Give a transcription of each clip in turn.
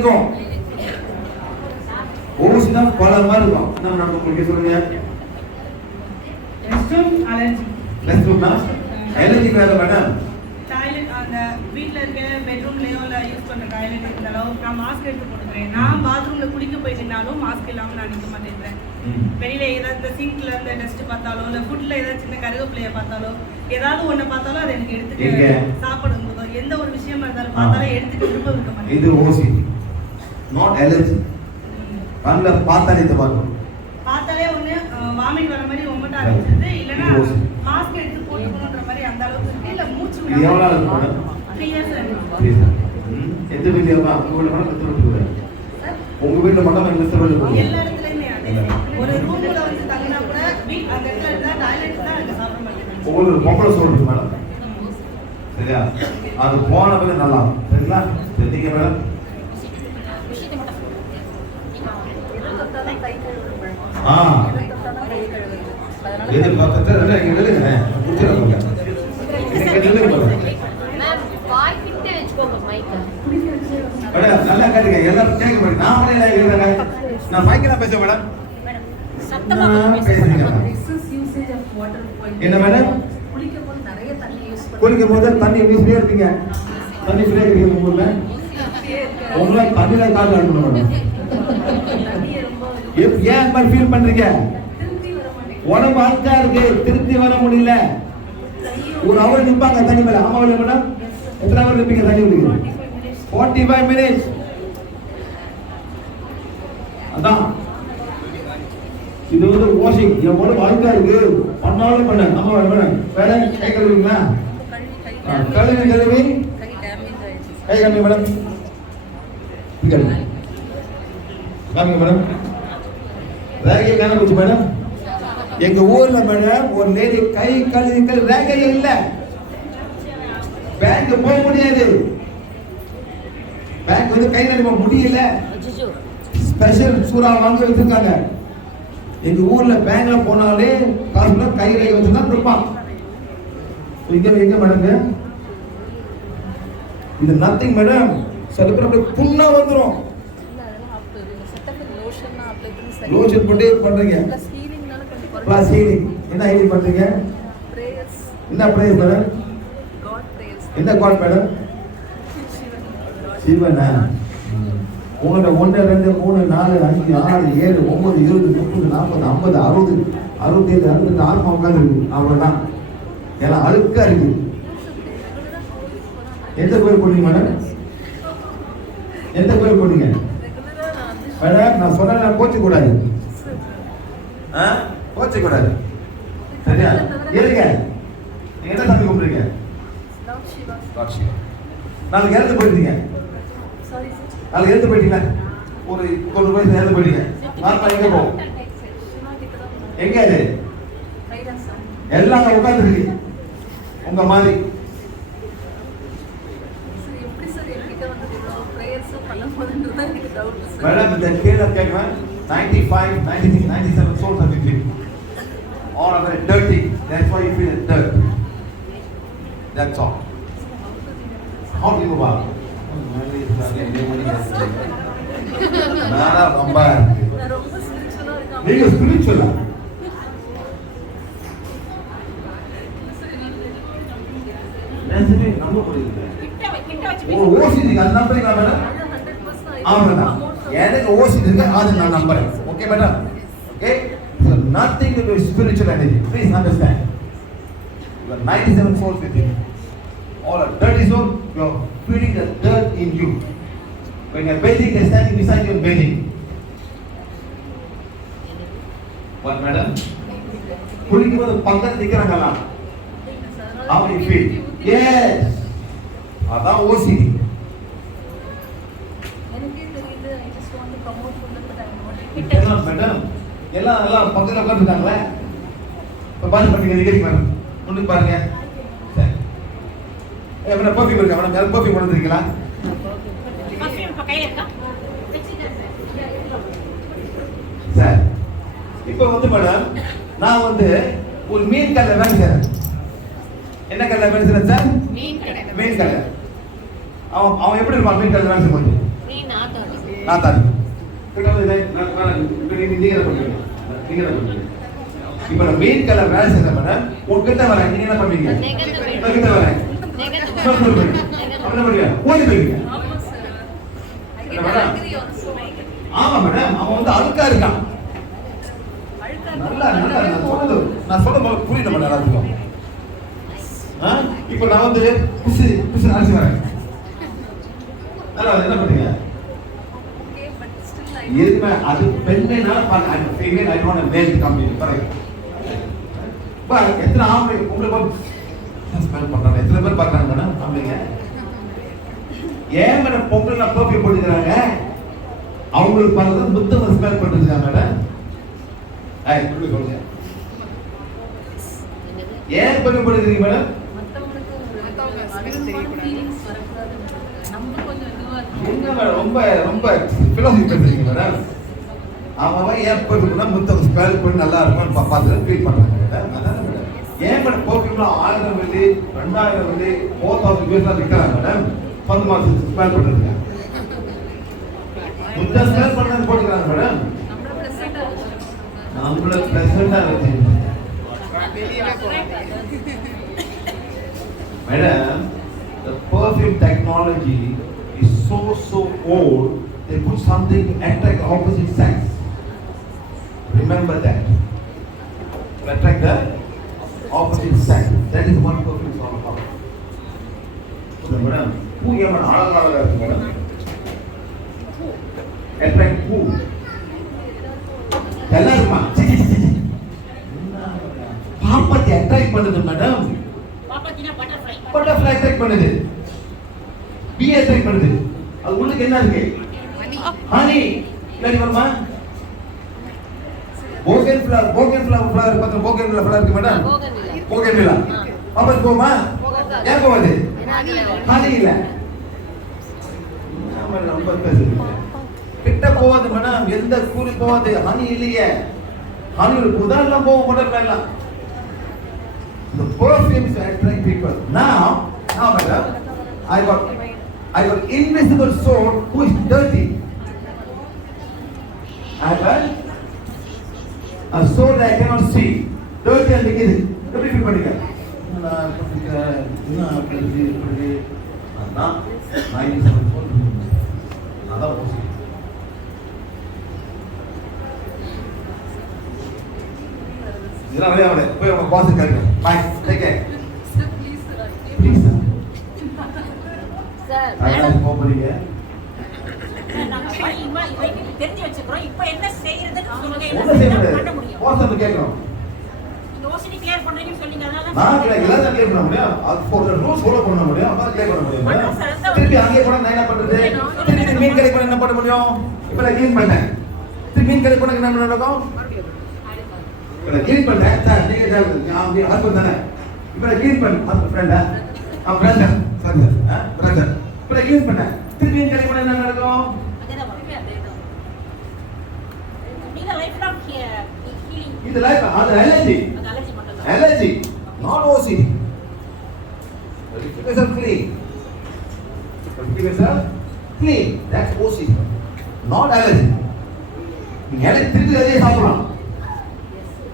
இருக்கும் ஓசினா பல மாதிரி இருக்கும். என்ன மேடம் உங்களுக்கு சொல்லுங்க? ரெஸ்ட்ரூம் அலர்ஜி ரெஸ்ட் ரூம்னா அலர்ஜி வேற மேடம். டாய்லெட் அந்த வீட்ல இருக்க பெட்ரூம்லயோ இல்ல யூஸ் பண்ற டாய்லெட் இருந்தாலும் நான் மாஸ்க் எடுத்து போட்டுக்கிறேன். நான் பாத்ரூம்ல குளிக்க போயிருந்தாலும் மாஸ்க் இல்லாம நான் நிக்க மாட்டேங்கிறேன் வெளியில ஏதாவது இந்த சிங்க்ல இருந்த டஸ்ட் பார்த்தாலோ இல்ல ஃபுட்ல ஏதாவது சின்ன கருவேப்பிலைய பார்த்தாலோ ஏதாவது ஒண்ணு பார்த்தாலும் அதை எனக்கு எடுத்துட்டு எங்க? சாப்பிடும் போதோ எந்த ஒரு விஷயமா இருந்தாலும் பார்த்தாலும் எடுத்துட்டு விரும்ப இருக்க மாட்டேன். இது ஓசி நாட் அலர்ஜி கண்ணில் பார்த்தாலே இது பார்க்கும் பார்த்தாலே ஒண்ணு வாமிட் வர மாதிரி ஒம்மட்ட ஆரம்பிச்சிருது இல்லைன்னா இது ஓசி. மாஸ்க் எடுத்து போட்டுக்கணுன்ற மாதிரி அந்த அளவுக்கு இருக்கு. இல்ல மூச்சு இது எவ்வளோ நாள் இருக்கும் மேடம் த்ரீ இயர்ஸ் Please. ம். எந்த வீட்டில் வீட்டில் வீட்டில் மட்டும் எங்க எத்தனை வீட்டுக்கு எல்லா இடத்துலயுமே அதே ஒரு ரூம்ல வந்து தங்கினா கூட வீட் அந்த இடத்துல இருந்தா டாய்லெட் தான் எனக்கு சாப்பிட மாட்டேங்குது உங்களுக்கு பொம்பளை மேடம் சரியா? அது போன பிறகு நல்லா. சரிங்களா? சரிங்க மேடம் ஆ. எது பக்கத்துல இல்லை, இங்க நில்லுங்க. குடிச்சிடாதீங்க இங்க நில்லுங்க மேடம். மேம் வாய் கிட்ட வச்சுக்கோங்க மைக்க மேடம் நல்லா கேட்டுங்க எல்லாரும் கேட்க நான் மட்டும் இல்லை இருக்கிறேங்க நான் மைக்கில் தான் பேசுவேன் மேடம் சத்தமா நான் கொஞ்சம் பேசுறீங்க. Excess usage of water point. என்ன மேடம்? குளிக்கும்போது நிறைய தண்ணி யூஸ் குளிக்கும் போது தண்ணி வீசிட்டே இருப்பீங்க? தண்ணி ஃப்ரீயாக இருக்கீங்க உங்க ஊர்ல? உங்களை தண்ணியில கால் அனுப்பணும் மேடம் ஏன் ஏன் மாதிரி ஃபீல் பண்றீங்க? உடம்பு அழுக்கா இருக்கு திருப்தி வர முடியல. ஒரு அவர் நிற்பாங்க தண்ணி மேல. ஆமா இல்ல மேடம் எத்தனை அவர் நிற்பீங்க தண்ணி குடிக்க? ஃபார்ட்டி ஃபைவ் மினிட்ஸ் அதான். இது வந்து வாஷிங் என் உடம்பு அழுக்கா இருக்கு. பண்ணாலும் பண்ண. ஆமா மேடம் வேற கை கழுவிங்களா கழுவி கழுவி. கை கழுவி மேடம். கழுவி. காமிங்க மேடம். ரேகை காண போச்சு மேடம்? எங்க ஊர்ல மேடம் ஒரு லேடி கை கழுவி கழுவி ரேகை இல்ல பேங்க் போக முடியாது. பேங்க் வந்து கை நடுவ முடியல. ஸ்பெஷல் சூறா வாங்க வச்சிருக்காங்க. எங்க ஊர்ல பேங்க்ல போனாலே காசுல கை ரேகை வச்சு தான் இருப்பான். இங்க எங்க மேடம்? இது நத்திங் மேடம். சில பேர் அப்படியே புண்ணா வந்துரும் இல்ல அதெல்லாம் அப்ளை செட்டப் லோஷன் அப்ளை பண்ணி சரி லோஷன் போட்டு பண்றீங்க. ப்ளஸ் ஹீலிங் என்ன ஹீலிங் பண்றீங்க? என்ன ப்ரேயர் மேடம் என்ன காட் மேடம் சிவனா? உங்களோட ஒன்று ரெண்டு மூணு நாலு அஞ்சு ஆறு ஏழு ஒன்பது இருபது முப்பது நாற்பது ஐம்பது அறுபது அறுபத்தேழு அறுபத்தெட்டு ஆத்மா உட்காந்துருக்கு அவ்வளோதான் எல்லாம் அழுக்கா இருக்கு. எந்த கோயில் போனீங்க மேடம் எந்த கோயில் போனீங்க? மேடம் நான் சொன்னா கோச்சு கூடாது. கோச்சு கூடாது. சரியா? இருங்க. நீங்க என்ன சாமி காட்சி நாளைக்கு இறந்து சார் நாளைக்கு இறந்து போயிட்டீங்க. ஒரு தொண்ணூறு வயசு இறந்து போயிட்டீங்க. நாற்பது எங்க தான் எங்க அது எல்லாம் உட்காந்துருக்கு உங்க மாதிரி சார் எப்படி சார் என்கிட்ட வந்து இவ்வளோ ப்ரேயர்ஸும் பண்ணும்போதுன்றது தான் இந்த கீழே கேட்குவேன் ninety five ninety six ninety seven souls of you all are very dirty that's why you feel dirt that's all how do you go about ரொம்ப நீங்க ஸ்பிரிச்சுவலா நம்ப முடியல கிட்ட வை- கிட்ட வச்சு ஒரு ஓசி நீங்க அது நம்புறீங்களா மேடம் ஹண்ட்ரட் பர்சன்ட் ஆமா மேடம் எனக்கு ஓசி இருக்கு அது நான் நம்புறேன் okay madam okay so nothing to do with spiritual energy please understand you are 97 souls with you all are dirty soul you are feeding the dirt in you when you are bathing they are standing beside you and bathing what madam குளிக்கும்போது பக்கத்துல நிக்கிறாங்களா how do you feel yes அதான் OCD எனக்கே தெரியுது I just want to promote food but I not எல்லாம் எல்லாம் பக்கத்துல உட்காந்துருக்காங்களே இப்போ பாருங்க பண்ணுங்க நிகழ்ச்சி மேடம் முன்னுக்கு பாருங்க. சரி. ஏ மேடம் பர்ஃபியூம் இருக்கா மேடம் யாரும் பர்ஃபியூம் இருக்கா? சார். இப்போ வந்து மேடம் நான் வந்து ஒரு மீன் கடை வேலை என்ன கடை வேலை சார் மீன் கடை மீன் கடை அவன் அவன் எப்படி இருப்பான்? மீன் கடை வேலை மீன் ஆட்டோ நான் தரேன் இப்ப என்ன நான் மெயின் கலர் வேலை செய்த மேடம் உங்ககிட்ட வரேன் நீங்க என்ன பண்ணுவீங்க வரேன் என்ன பண்ணுவீங்க ஓடி ஆமா மேடம்? அவன் வந்து அழுக்கா இருக்கான் நல்லா நல்லா நான் சொல்றது நான் சொல்ல போல புரியல மேடம் எல்லாத்துக்கும் இப்போ நான் வந்து புசு புசு அரைச்சு வரேன் நல்லா என்ன பண்ணுங்க எதுவுமே அது பார்க்க female I don't male company correct எத்தனை ஆம்பளை உங்களை பார்த்து ஸ்மெல் பண்றாங்க? எத்தனை பேர் பார்க்கறாங்க மேடம் ஆம்பளைங்க? ஏன் மேடம் பொங்கல் பர்ஃபியூம் போட்டுக்கிறாங்க? அவங்களுக்கு பார்த்தது புத்தகம் ஸ்மெல் பண்ணிருக்காங்க மேடம் சொல்லு சொல்லுங்க. ஏன் பர்ஃபியூம் போட்டுக்கிறீங்க மேடம் ரொம்ப ரொம்ப பிலோசபி பேசுறீங்க அவன் அவன் ஏன் போட்டுக்கணும்னா முத்தம் ஸ்மெல் பண்ணி நல்லா இருக்கும் பார்த்து ஃபீல் பண்ணுறாங்க ஏன் மேடம் பர்ஃபியூம்லாம் ஆயிரம் வெள்ளி ரெண்டாயிரம் வெள்ளி ஃபோர் தௌசண்ட் யூஸ்லாம் விற்கிறாங்க மேடம் பத்து மாதம் ஸ்மெல் பண்ணுறதுங்க முத்தம் ஸ்மெல் பண்ணது போட்டுக்கிறாங்க மேடம் நம்மள ப்ரெசென்ட்டா ப்ரெசண்டாக வச்சு madam the perfume technology is so so old. They put something attract opposite sex. Remember that. To attract the opposite sex. That is what perfume is all about. So, madam, who ஏன் madam அழகாக இருக்கு madam attract who? எல்லாருமா பாப்பத்தி attract பண்ணுது madam butterfly attract பண்ணுது bee attract பண்ணுது அது உள்ளுக்கு என்ன இருக்கு ஹனி இல்லாடி வருமா போகன் ஃப்ளவர் போகன் ஃப்ளவர் ஃப்ளவர் பக்கம் போகன் ஃப்ளவர் ஃப்ளவர் இருக்கு மேடம் போகன் வில்லா பாப்பா போமா ஏன் போவாது ஹனி இல்ல. நம்ம ரொம்ப கிட்ட போகாது மேடம் எந்த கூலி போகாது. ஹனி இல்லையே. ஹனி ஒரு புதாரெல்லாம் போக பட்டர்ஃப்ளை எல்லாம் The perfumes attracting people. Now, now madam, I got, I got invisible soul who is dirty. I got a soul that I cannot see. எப்படி ஃபீல் பண்ணீங்க? இப்படி இருக்க? என்ன? அதான் 97 soul. அதான் ஓசி. இதெல்லாம் வெளியே வரல. போய் உங்க boss. Bye. Take care. Sir please sir. Sir madam போய் இவைக்கு தெரிஞ்சு வச்சுக்கிறோம். இப்ப என்ன செய்யறதுன்னு சொல்லுங்க. என்ன பண்ண முடியும். போஸ்ட் கேட்கணும் இந்த OCD பண்றீங்கன்னு சொன்னீங்க. அதனால நான் கிளியர் பண்ண முடியும் அது ஒரு ரூல்ஸ் ஃபாலோ பண்ண முடியும் அப்பதான் கிளியர் பண்ண முடியும் திருப்பி அங்கே போனா நான் என்ன பண்றது திருப்பி மீன் கடை போனா என்ன பண்ண முடியும் இப்ப நான் க்ளீன் பண்ணேன் திருப்பி மீன் கடை போனா என்ன நடக்கும் நான் க்ளீன் பண்ணேன் சார் நீங்க ஹஸ்பண்ட் தானே இப்ப நான் க்ளீன் பண்ணேன் ஃப்ரெண்டா அவன் பிரதர் சார் பிரதர் நான் க்ளீன் பண்ணேன் திருப்பி மீன் கடை போனா என்ன நடக்கும் அதேதான் வரும். நீங்க lifelong he- healing. இது லைஃப் அது allergy. Allergy, not OCD. Keep yourself clean. Keep yourself clean. That's OCD. Not allergy. நீங்க எனக்கு திருப்பி அதே சாப்பிடலாம்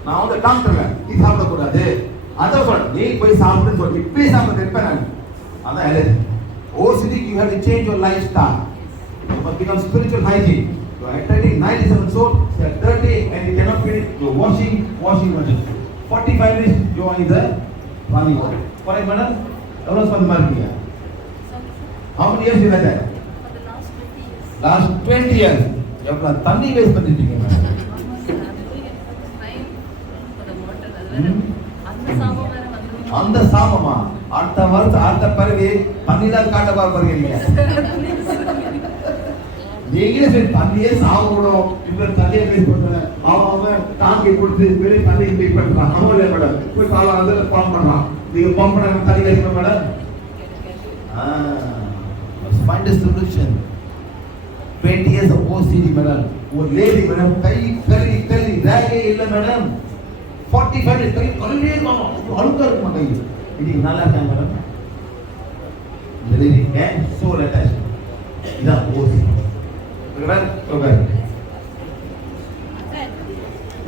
நான் வந்து டாக்டர்ல நீ சாப்பிடக்கூடாது அதான் சொல்றேன் நீ போய் சாப்பிடுன்னு சொல்லி இப்பயே சாப்பிட இருப்பேன் நான் அதான் allergy. OCD you have to change your lifestyle. You must become spiritual hygiene. You are attending 97 soul, they are dirty and you cannot finish. Are washing, washing, washing. 45 minutes you are in the running water. Correct, madam? எவ்வளோ சொந்தமா இருக்கீங்க for the last 20 years Last 20 years. எவ்வளோ தண்ணி waste பண்ணிட்டீங்க sir for the. அந்த சாபமா அடுத்த வருஷம் அடுத்த பிறகு தண்ணிதான் காட்ட பாருங்க நீங்களே சரி தண்ணியே சாப்பிடணும்? இவர் தண்ணியை வேஸ்ட் பண்றேன் அவன் அவன் டாங்கி கொடுத்து வெளியே தண்ணி பீட் பண்றான். அவன் இல்லை மேடம் போய் கால வந்து பம்ப் பண்றான். நீங்க பம்ப் பண்ண தண்ணி waste madam find solution twenty years OCD madam ஒரு லேடி மேடம் கை கறி கறி ரேகே இல்லை மேடம் ஃபார்ட்டி ஃபைவ் கை கல்லே இருக்கும் அழுக்கா இருக்குமா கை இன்னைக்கு நல்லா இருக்காங்க மேடம் இந்த லேடி ஏன் சோல் அட்டாச் இதான் ஓசி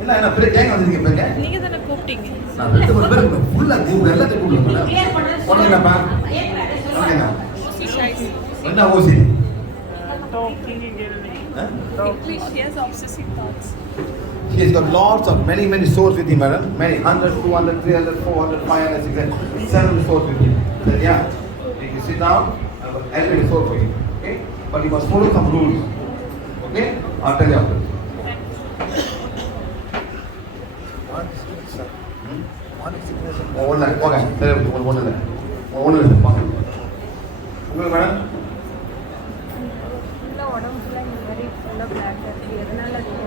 இல்ல என்ன பெரிய கேங்க வந்திருக்கீங்க பெரிய நீங்க தானே கூப்பிட்டீங்க நான் ரெண்டு மூணு பேர் ஃபுல்லா கூப்பிடு எல்லாத்தையும் கூப்பிடு மேடம் கிளியர் பண்ணது உனக்கு என்னப்பா ஏற்கனவே உனக்கு என்ன என்ன ஓசி English, yes, obsessive thoughts. He has got lots of many, many souls with him, madam. Many, 100, 200, 300, 400, 500, 600, 700 souls with him. Then, yeah, you sit down, I will elevate a soul for you. Okay? But you must follow some rules. Tell you after. ஒன்று போங்க. சரி உங்களுக்கு ஒன்று இல்லை ஒன்று இல்லை போங்க உங்களுக்கு மேடம்?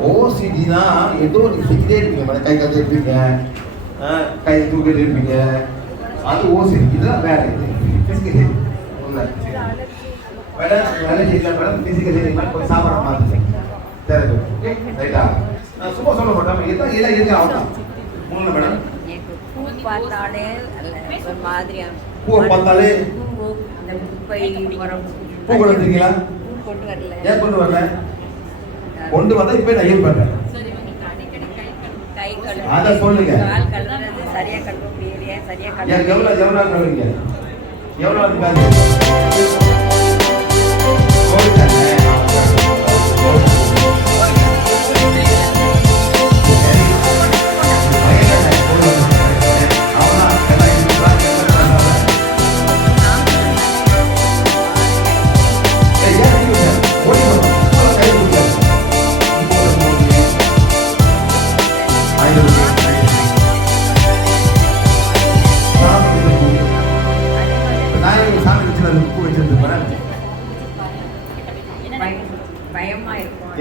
ஓசிடினா ஏதோ நீங்க செஞ்சுட்டே இருப்பீங்க மேடம். கை கதை இருப்பீங்க கை தூக்கிட்டு இருப்பீங்க. அது ஓசிடி இதெல்லாம் வேற இது பிசிக்கல் ஹெல்த் ஒன்று மேடம் வேலை இல்லை மேடம் கொஞ்சம் சரி ரைட்டா நான் சும்மா சொல்ல மாட்டேன். இருக்கு மேடம் பார்த்தாலே ஒரு மாதிரியா பார்த்தாலே இந்த குப்பை பூ கொண்டு கொண்டு வரல ஏன் கொண்டு வரல? கொண்டு வந்தா இப்போ நான் ஏன் பண்றேன். கை அதை சொல்லுங்க. சரியா கழுவ முடியலையே சரியா கழுவ எவ்வளோ எவ்வளோ கழுவிங்க எவ்வளோ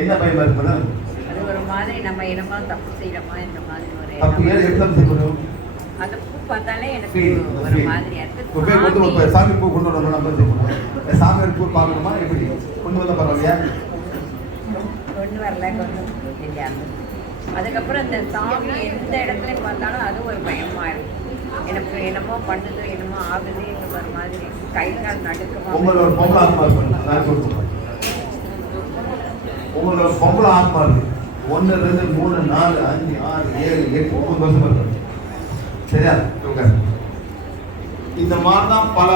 என்ன பயமா இருக்கு மேடம்? அது ஒரு மாதிரி நம்ம என்னமா தப்பு செய்யறோமா இந்த மாதிரி ஒரு தப்பு ஏன் எடுத்து செய்யணும் அந்த பூ பார்த்தாலே எனக்கு ஒரு. மாதிரியா இருக்கு. சாமி பூ கொண்டு வரணும் நம்ம செய்யணும்? சாமி பூ பார்க்கணுமா? எப்படி? கொண்டு வந்த பரவாயில்லையா? கொண்டு வரல கொண்டு அதுக்கப்புறம் இந்த சாமி எந்த இடத்துல பார்த்தாலும் அது ஒரு பயமா இருக்கும் எனக்கு என்னமோ பண்ணுது என்னமோ ஆகுது ஒரு மாதிரி கை கால் நடுக்கமா உங்களோட உங்களோட பொம்பளை ஆத்மா இருக்கு ஒன்று ரெண்டு மூணு நாலு அஞ்சு ஆறு ஏழு எட்டு ஒன்பது வருஷம் இருக்கு சரியா? இந்த மாதிரி தான் பல